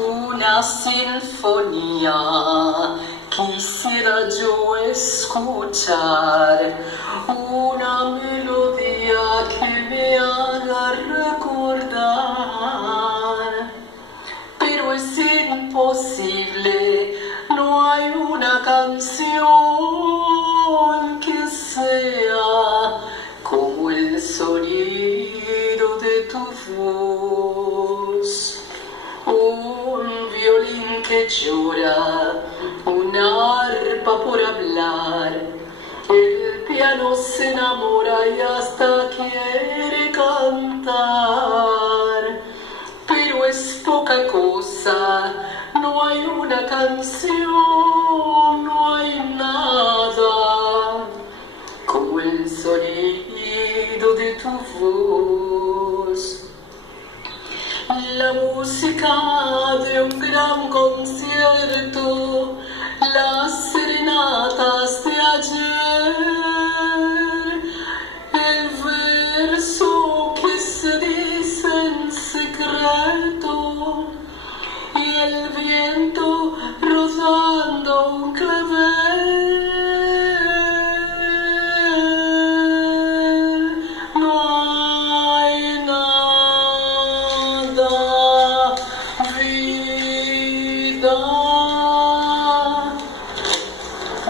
Una sinfonía quisiera yo escuchar, una melodía que me haga recordar, pero es imposible, no hay una canción que sea como el sonido de tu voz. Un violín que llora, una arpa por hablar, el piano se enamora y hasta quiere cantar, pero es poca cosa, no hay una canción, no hay nada como el sonido de tu voz. La música de un gran concierto, las serenatas de ayer, el verso que se dice en secreto y el viento rozando un clavel.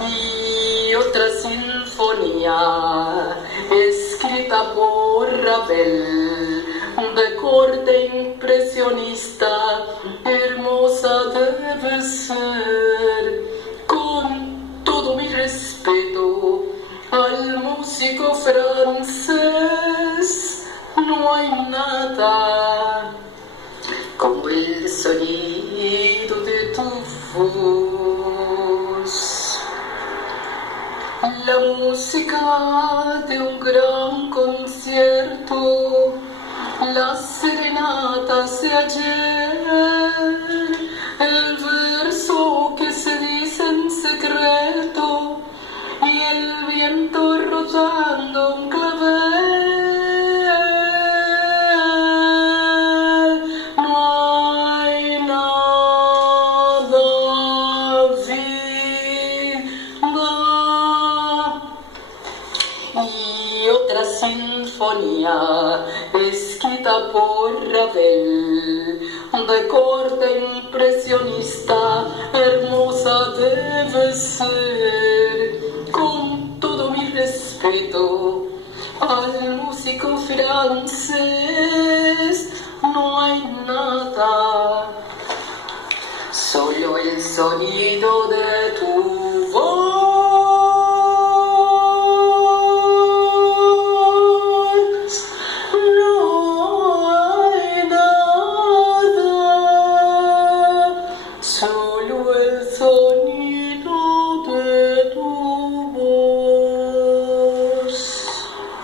Y otra sinfonía escrita por Ravel, de corte impresionista, hermosa debe ser. Con todo mi respeto al músico francés, no hay nada como el sonido de tu voz. La música de un gran concierto, las serenatas de ayer, el verso que se dice en secreto y el viento rozando un clavel. Y otra sinfonía escrita por Ravel, de corte impresionista, hermosa debe ser. Con todo mi respeto al músico francés, no hay nada, solo el sonido de tu voz. So